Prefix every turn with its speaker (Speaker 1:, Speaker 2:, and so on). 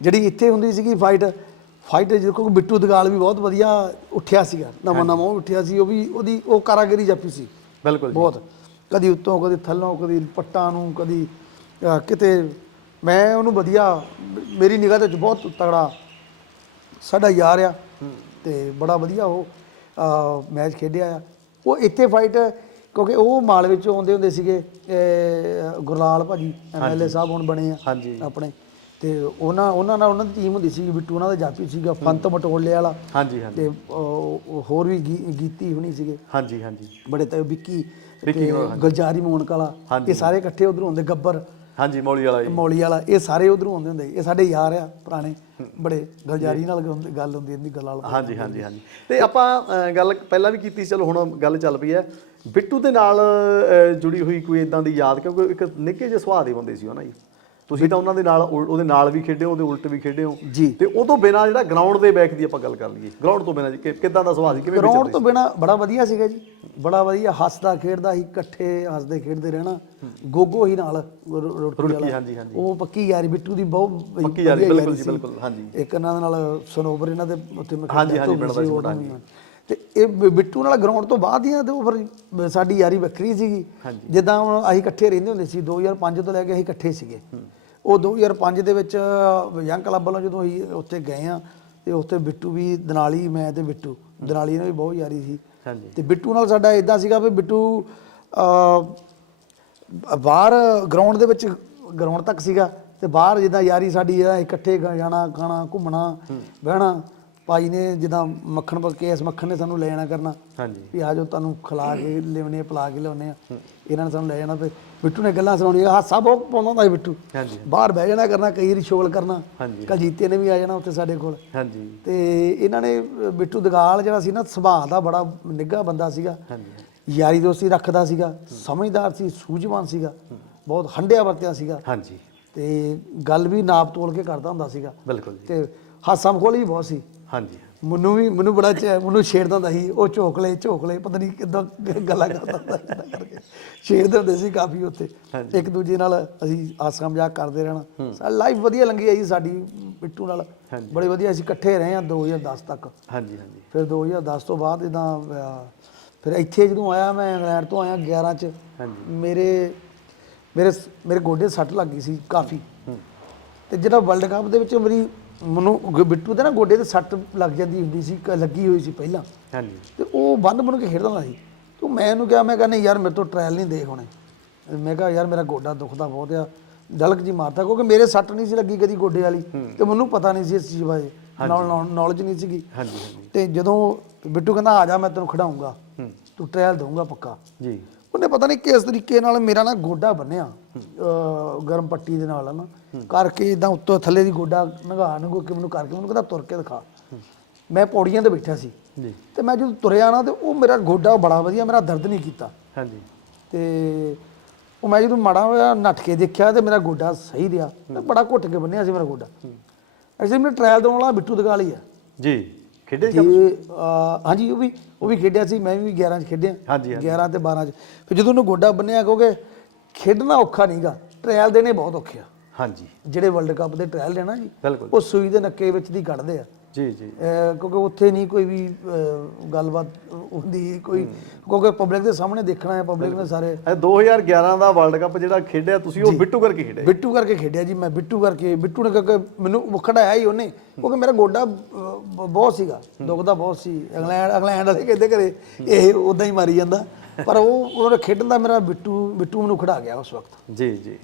Speaker 1: ਜਿਹੜੀ ਇੱਥੇ ਹੁੰਦੀ ਸੀਗੀ ਫਾਈਟ ਫਾਈਟ ਜਿਹਦੇ ਬਿੱਟੂ ਦਗਾਲ ਵੀ ਬਹੁਤ ਵਧੀਆ ਉੱਠਿਆ ਸੀਗਾ। ਨਵਾਂ ਨਵਾਂ ਉਹ ਉੱਠਿਆ ਸੀ ਉਹ ਵੀ ਉਹਦੀ ਉਹ ਕਾਰਾਗਰੀ ਜਾਪੀ ਸੀ।
Speaker 2: ਬਿਲਕੁਲ
Speaker 1: ਬਹੁਤ। ਕਦੀ ਉੱਤੋਂ ਕਦੀ ਥੱਲੋਂ ਕਦੀ ਪੱਟਾਂ ਨੂੰ ਕਦੀ ਕਿਤੇ ਮੈਂ ਉਹਨੂੰ ਵਧੀਆ ਮੇਰੀ ਨਿਗਾਹ ਵਿੱਚ ਬਹੁਤ ਤਗੜਾ ਸਾਡਾ ਯਾਰ ਆ ਤੇ ਬੜਾ ਵਧੀਆ ਉਹ ਮੈਚ ਖੇਡਿਆ ਆ। ਉਹ ਇੱਥੇ ਫਾਈਟ ਕਿਉਂਕਿ ਉਹ ਮਾਲ ਵਿੱਚ ਆਉਂਦੇ ਹੁੰਦੇ ਸੀਗੇ ਗੁਰਲਾਲ ਭਾਜੀ ਐਮਐਲਏ ਸਾਹਿਬ ਹੁਣ ਬਣੇ ਆ
Speaker 2: ਹਾਂਜੀ।
Speaker 1: ਆਪਣੇ। ਤੇ ਉਹਨਾਂ ਉਹਨਾਂ ਨਾਲ ਉਹਨਾਂ ਦੀ ਟੀਮ ਹੁੰਦੀ ਸੀ ਬਿੱਟੂ ਉਹਨਾਂ ਦਾ ਜਾਪੀ ਸੀਗਾ ਫੰਤ ਮਟੋਲੇ ਵਾਲਾ।
Speaker 2: ਹਾਂਜੀ ਹਾਂਜੀ।
Speaker 1: ਤੇ ਉਹ- ਹੋਰ ਵੀ ਗੀ- ਗੀਤੀ ਹੁਣੀ ਸੀਗੇ।
Speaker 2: ਹਾਂਜੀ ਹਾਂਜੀ।
Speaker 1: ਬੜੇ ਤੇ ਵਿੱਕੀ ਤੇ। ਗੁਲਜ਼ਾਰੀ ਮੋਨਕ ਵਾਲਾ। ਇਹ ਸਾਰੇ ਇਕੱਠੇ ਉਧਰੋਂ ਆਉਂਦੇ ਗੱਬਰ।
Speaker 2: ਹਾਂਜੀ ਮੌਲੀ ਵਾਲਾ ਜੀ।
Speaker 1: ਮੌਲੀ ਵਾਲਾ ਇਹ ਸਾਰੇ ਉਧਰੋਂ ਆਉਂਦੇ ਹੁੰਦੇ। ਇਹ ਸਾਡੇ ਯਾਰ ਆ ਪੁਰਾਣੇ। ਬੜੇ ਗੁਲਜ਼ਾਰੀ ਨਾਲ ਗੱਲ- ਗੱਲ ਹੁੰਦੀ ਇਹਦੀ ਗੱਲਾਂ ਵਾਲਾ
Speaker 2: ਹਾਂਜੀ ਹਾਂਜੀ ਹਾਂਜੀ। ਤੇ ਆਪਾਂ ਅ, ਗੱਲ ਪਹਿਲਾਂ ਵੀ ਕੀਤੀ ਸੀ, ਚਲੋ ਹੁਣ ਗੱਲ ਚੱਲ ਪਈ ਹੈ। ਬਿੱਟੂ ਦੇ ਨਾਲ ਅ, ਜੁੜੀ ਹੋਈ ਕੋਈ ਇਦਾਂ ਦੀ ਯਾਦ? ਕਿਉਂਕਿ ਇੱਕ ਨਿੱਕੇ ਜਿਹੇ ਸੁਭਾਅ ਦੇ ਬੰਦੇ ਸੀ ਉਹ ਨਾ ਜੀ। ਤੁਸੀਂ ਤਾਂ ਉਹਨਾਂ ਦੇ ਨਾਲ ਉਲ- ਉਹਦੇ ਨਾਲ ਵੀ ਖੇਡੇ ਹੋ ਉਹਦੇ ਉਲਟ ਵੀ ਖੇਡੇ ਹੋ।
Speaker 1: ਜੀ।
Speaker 2: ਤੇ ਉਹ ਤੋਂ ਬਿਨਾ ਜਿਹੜਾ ਗਰਾਊਂਡ ਦੇ ਬੈਕ ਦੀ ਆਪਾਂ ਗੱਲ ਕਰ ਲਈਏ। ਗਰਾਊਂਡ ਤੋਂ ਬਿਨਾ ਕਿੱਦਾਂ ਦਾ ਸੁਭਾਅ ਸੀ? ਕਿਵੇਂ
Speaker 1: ਗਰਾਊਂਡ
Speaker 2: ਵਿਚਰਦੇ
Speaker 1: ਤੋਂ ਬਿਨਾ ਬੜਾ ਵਧੀਆ ਸੀਗਾ ਜੀ। ਬੜਾ ਵਧੀਆ ਹੱਸਦਾ ਖੇਡਦਾ ਸੀ ਇਕੱਠੇ ਹੱਸਦੇ ਖੇਡਦੇ ਰਹਿਣਾ। ਗੋਗੋ ਹੀ ਨਾਲ ਰੋ- ਰੋਟੀ
Speaker 2: ਰੁੜਕੀ,
Speaker 1: ਵਾਲਾ।
Speaker 2: ਹਾਂਜੀ, ਹਾਂਜੀ।
Speaker 1: ਉਹ ਪੱਕੀ ਯਾਰੀ ਬਿੱਟੂ ਦੀ ਬਹੁਤ?
Speaker 2: ਪੱਕੀ ਯਾਰੀ
Speaker 1: ਵਧੀਆ
Speaker 2: ਬਿਲਕੁਲ ਜੀ
Speaker 1: ਸੀ।
Speaker 2: ਬਿਲਕੁਲ ਹਾਂਜੀ।
Speaker 1: ਇੱਕ ਇਹਨਾਂ ਦੇ ਨਾਲ ਸਨੋਵਰ ਇਹਨਾਂ ਦੇ ਉੱਥੇ ਮੈਂ
Speaker 2: ਹਾਂਜੀ, ਹਾਂਜੀ,
Speaker 1: ਗਈ
Speaker 2: ਪਿੰਡ ਦਾ
Speaker 1: ਸੀ ਵੀ। ਤੇ ਇਹ ਬਿ- ਬਿੱਟੂ ਨਾਲ ਗਰਾਊਂਡ ਤੋਂ ਬਾਅਦ ਹੀ ਆ ਤੇ ਉਹ ਫਿਰ ਸਾਡੀ ਯਾਰੀ ਵੱਖਰੀ ਸੀਗੀ। ਜਿੱਦਾਂ ਹੁਣ ਅਸੀਂ ਇਕੱਠੇ ਰਹਿੰਦੇ ਹੁੰਦੇ ਸੀ 2005 ਤੋਂ ਲੈ ਕੇ ਅਸੀਂ ਇਕੱਠੇ ਸੀਗੇ। ਉਹ 2005 ਦੇ ਵਿੱਚ ਯੰਗ ਕਲੱਬ ਵੱਲੋਂ ਜਦੋਂ ਅਸੀਂ ਉੱਥੇ ਗਏ ਆ ਤੇ ਉੱਥੇ ਬਿੱਟੂ ਵੀ ਦਨਾਲੀ ਮੈਂ ਤੇ ਬਿੱਟੂ। ਦਨਾਲੀ ਨਾਲ ਵੀ ਬਹੁਤ ਯਾਰੀ ਸੀ।
Speaker 2: ਹਾਂਜੀ।
Speaker 1: ਤੇ ਬਿੱਟੂ ਨਾਲ ਸਾਡਾ ਇਦਾਂ ਸੀਗਾ ਵੀ ਬਿੱਟੂ ਬਾਹਰ ਗਰਾਊਂਡ ਦੇ ਵਿੱਚ ਗਰਾਊਂਡ ਤੱਕ ਸੀਗਾ ਤੇ ਬਾਹਰ ਜਿੱਦਾਂ ਯਾਰੀ ਸਾਡੀ ਆ ਇਕੱਠੇ ਜਾਣਾ ਖਾਣਾ ਘੁੰਮਣਾ ਬਹਿਣਾ ਭਾਈ ਨੇ ਜਿੱਦਾਂ ਮੱਖਣ ਪਰ ਕੇਸ ਮੱਖਣ ਨੇ ਸਾਨੂੰ ਲੈ ਜਾਣਾ ਕਰਨਾ।
Speaker 2: ਹਾਂਜੀ।
Speaker 1: ਵੀ ਆ ਜਾਓ ਤੁਹਾਨੂੰ ਖਿਲਾ ਕੇ ਲਿਆਉਣੇ ਪਿਲਾ ਕੇ ਲਿਆਉਣੇ ਆ। ਇਹਨਾਂ ਨੇ ਸਾਨੂੰ ਲੈ ਜਾਣਾ ਤੇ ਬਿੱਟੂ ਨੇ ਗੱਲਾਂ ਸੁਣਾਉਣੀਆਂ। ਹਾਸਾ ਬਹੁਤ ਪਾਉਂਦਾ ਹੁੰਦਾ ਸੀ ਬਿੱਟੂ।
Speaker 2: ਹਾਂਜੀ।
Speaker 1: ਬਾਹਰ ਬਹਿ ਜਾਣਾ ਕਰਨਾ ਕਈ ਵਾਰੀ ਸ਼ੋਲ ਕਰਨਾ।
Speaker 2: ਹਾਂਜੀ।
Speaker 1: ਕਲਜੀਤੇ ਨੇ ਵੀ ਆ ਜਾਣਾ ਉੱਥੇ ਸਾਡੇ ਕੋਲ।
Speaker 2: ਹਾਂਜੀ।
Speaker 1: ਤੇ ਇਹਨਾਂ ਨੇ ਬਿੱਟੂ ਦਗਾਲ ਜਿਹੜਾ ਸੀ ਨਾ ਸੁਭਾਅ ਦਾ ਬੜਾ ਨਿੱਘਾ ਬੰਦਾ ਸੀਗਾ।
Speaker 2: ਹਾਂਜੀ।
Speaker 1: ਯਾਰੀ ਦੋਸਤੀ ਰੱਖਦਾ ਸੀਗਾ। ਸਮਝਦਾਰ ਸੀ ਸੂਝਵਾਨ ਸੀਗਾ। ਬਹੁਤ ਹੰਡਿਆ ਵਰਤਿਆ ਸੀਗਾ।
Speaker 2: ਹਾਂਜੀ।
Speaker 1: ਤੇ ਗੱਲ ਵੀ ਨਾਪ ਤੋਲ ਕੇ ਕਰਦਾ ਹੁੰਦਾ ਸੀਗਾ।
Speaker 2: ਬਿਲਕੁਲ ਜੀ।
Speaker 1: ਤੇ ਹਾਸਾ ਮਖੌਲ ਵੀ ਬਹੁਤ ਸੀ।
Speaker 2: ਹਾਂਜੀ।
Speaker 1: ਮੈਨੂੰ ਵੀ ਮੈਨੂੰ ਬੜਾ ਚ- ਮੈਨੂੰ ਛੇੜਦਾ ਹੁੰਦਾ ਸੀ ਉਹ ਝੋਕਲੇ ਝੋਕਲੇ ਪਤਾ ਨਹੀਂ ਕਿਦਾਂ ਗੱਲਾਂ ਕਰਦਾ ਹੁੰਦਾ ਕਰਕੇ। ਛੇੜਦੇ ਹੁੰਦੇ ਸੀ ਕਾਫੀ ਉੱਥੇ। ਇੱਕ ਦੂਜੇ ਨਾਲ ਅਸੀਂ ਹਾਸਾ ਮਜ਼ਾਕ ਕਰਦੇ ਰਹਿਣਾ। ਸਾਡੀ ਲਾਈਫ ਵਧੀਆ ਲੰਗੀ ਆ ਜੀ ਸਾਡੀ ਬਿੱਟੂ ਨਾਲ। ਬੜੇ ਵਧੀਆ ਅਸੀਂ ਇਕੱਠੇ ਰਹੇ ਆ 2010 ਤੱਕ।
Speaker 2: ਹਾਂਜੀ ਹਾਂਜੀ।
Speaker 1: ਫਿਰ 2010 ਤੋਂ ਬਾਅਦ ਇਦਾਂ ਫਿਰ ਇੱਥੇ ਜਦੋਂ ਆਇਆ ਮੈਂ ਇੰਗਲੈਂਡ ਤੋਂ ਆਇਆ 11 ਚ।
Speaker 2: ਹਾਂਜੀ।
Speaker 1: ਮੇਰੇ ਮੇਰੇ ਮੇਰੇ ਗੋਡੇ ਸੱਟ ਲੱਗ ਗਈ ਸੀ ਕਾਫੀ। ਤੇ ਜਿਹੜਾ ਵਰਲਡ ਕੱਪ ਦੇ ਵਿੱਚ ਮੇਰੀ ਮੈਨੂੰ ਗ- ਬਿੱਟੂ ਦੇ ਨਾ ਗੋਡੇ ਤੇ ਸੱਟ ਲੱਗ ਜਾਂਦੀ ਹੁੰਦੀ ਸੀ ਕ- ਲੱਗੀ ਹੋਈ ਸੀ ਪਹਿਲਾਂ।
Speaker 2: ਹਾਂਜੀ।
Speaker 1: ਤੇ ਉਹ ਬੰਨ ਬਣ ਕੇ ਖੇਡਦਾ ਹੁੰਦਾ ਸੀ। ਤੇ ਮੈਂ ਇਹਨੂੰ ਕਿਹਾ ਮੈਂ ਕਿਹਾ ਨਹੀਂ ਯਾਰ ਮੇਰੇ ਤੋਂ ਟ੍ਰਾਇਲ ਨਹੀਂ ਦੇਖ ਹੋਣੇ। ਮੈਂ ਕਿਹਾ ਯਾਰ ਮੇਰਾ ਗੋਡਾ ਦੁਖਦਾ ਬਹੁਤ ਆ। ਡਲਕ ਜੀ ਮਾਰਦਾ ਕਿਉਂਕਿ ਮੇਰੇ ਸੱਟ ਨਹੀਂ ਸੀ ਲੱਗੀ ਕਦੀ ਗੋਡੇ ਵਾਲੀ। ਤੇ ਮੈਨੂੰ ਪਤਾ ਨਹੀਂ ਸੀ ਇਸ ਚੀਜ਼ ਬਾਰੇ। ਨੌਲੇਜ ਨਹੀਂ ਸੀਗੀ।
Speaker 2: ਹਾਂਜੀ
Speaker 1: ਤੇ ਜਦੋਂ ਬਿੱਟੂ ਕਹਿੰਦਾ ਆ ਜਾ ਮੈਂ ਤੈਨੂੰ ਖਿਡਾਉਂਗਾ।
Speaker 2: ਹੂੰ।
Speaker 1: ਤੂੰ ਟ੍ਰਾਇਲ ਦਊਂਗਾ ਪੱਕਾ।
Speaker 2: ਜੀ।
Speaker 1: ਉਹਨੇ ਪਤਾ ਨਹੀਂ ਕਿਸ ਤਰੀਕੇ ਨਾਲ ਮੇਰਾ ਨਾ ਗੋਡਾ ਬੰਨਿਆ ਗਰਮ ਪੱਟੀ ਦੇ ਨਾਲ ਨਾ ਕਰਕੇ ਇਦਾਂ ਉੱਤੋਂ ਥੱਲੇ ਦੀ ਗੋਡਾ ਨਗਾ ਨਗੋ ਕੇ ਮੈਨੂੰ ਕਰਕੇ ਮੈਨੂੰ ਕਹਿੰਦਾ ਤੁਰ ਕੇ ਦਿਖਾ। ਮੈਂ ਪੌੜੀਆਂ ਤੇ ਬੈਠਾ ਸੀ।
Speaker 2: ਜੀ।
Speaker 1: ਤੇ ਮੈਂ ਜਦੋਂ ਤੁਰਿਆ ਨਾ ਤੇ ਉਹ ਮੇਰਾ ਗੋਡਾ ਬੜਾ ਵਧੀਆ ਮੇਰਾ ਦਰਦ ਨਹੀਂ ਕੀਤਾ।
Speaker 2: ਹਾਂਜੀ।
Speaker 1: ਤੇ ਉਹ ਮੈਂ ਜਦੋਂ ਮਾੜਾ ਹੋਇਆ ਨੱਠ ਕੇ ਦੇਖਿਆ ਤੇ ਮੇਰਾ ਗੋਡਾ ਸਹੀ ਰਿਹਾ। ਤੇ ਬੜਾ ਘੁੱਟ ਕੇ ਬੰਨਿਆ ਸੀ ਮੇਰਾ ਗੋਡਾ। ਐਕਚੁਅਲੀ ਮੈਂ ਟ੍ਰਾਇਲ ਦੇਣ ਵਾਲਾ ਬਿੱਟੂ ਦਗਾਲ ਆ।
Speaker 2: ਜੀ। ਖੇਡੇ
Speaker 1: ਤੇ ਅਹ, ਹਾਂਜੀ ਉਹ ਵੀ ਉਹ ਵੀ ਖੇਡਿਆ ਸੀ ਮੈਂ ਵੀ 11 ਚ ਖੇਡਿਆ।
Speaker 2: ਹਾਂਜੀ,
Speaker 1: 11 ਤੇ 12 ਚ। ਫਿਰ ਜਦੋਂ ਉਹਨੂੰ ਗੋਡਾ ਬੰਨਿਆ ਕਿਉਂਕਿ ਖੇਡਣਾ ਔਖਾ ਨਹੀਂਗਾ ਟ੍ਰਾਇਲ ਦੇਣੇ ਬਹੁਤ ਔਖੇ ਆ।
Speaker 2: ਹਾਂਜੀ।
Speaker 1: ਜਿਹੜੇ ਵਰਲਡ ਕੱਪ ਦੇ ਟ੍ਰਾਇਲ ਲੈਣਾ ਜੀ
Speaker 2: ਬਿਲਕੁਲ।
Speaker 1: ਉਹ ਸੂਈ ਦੇ ਨੱਕੇ ਵਿੱਚ ਦੀ ਕੱਢਦੇ ਆ।
Speaker 2: ਜੀ ਜੀ।
Speaker 1: ਕਿਉਂਕਿ ਉੱਥੇ ਨਹੀਂ ਕੋਈ ਵੀ ਗੱਲਬਾਤ ਹੁੰਦੀ ਕੋਈ ਕਿਉਂਕਿ ਪਬਲਿਕ ਦੇ ਸਾਹਮਣੇ ਦੇਖਣਾ ਹੈ ਪਬਲਿਕ ਨੇ ਸਾਰੇ।
Speaker 2: ਇਹ 2011 ਦਾ ਵਰਲਡ ਕੱਪ ਜਿਹੜਾ ਖੇਡਿਆ ਤੁਸੀਂ ਉਹ ਬਿੱਟੂ ਕਰਕੇ ਖੇਡਿਆ
Speaker 1: ਬਿੱਟੂ ਕਰਕੇ ਖੇਡਿਆ ਜੀ ਮੈਂ ਬਿੱਟੂ ਕਰਕੇ ਬਿੱਟੂ ਨੇ ਕਿਉਂਕਿ ਮੈਨੂੰ ਖੜਾਇਆ ਹੀ ਉਹਨੇ ਕਿਉਂਕਿ ਮੇਰਾ ਗੋਡਾ ਬਹੁਤ ਸੀਗਾ ਦੁਖਦਾ ਬਹੁਤ ਸੀ। ਇੰਗਲੈਂਡ ਇੰਗਲੈਂਡ ਵਾਲੇ ਕਹਿੰਦੇ ਘਰੇ ਇਹ ਉਦਾਂ ਹੀ ਮਾਰੀ ਜਾਂਦਾ। ਪਰ ਉਹ ਉਹਨਾਂ ਨੇ ਖੇਡਣ ਦਾ ਮੇਰਾ ਬਿੱਟੂ ਬਿੱਟੂ ਮੈਨੂੰ ਖੜਾ ਗਿਆ ਉਸ ਵਕਤ।
Speaker 2: ਜੀ ਜੀ।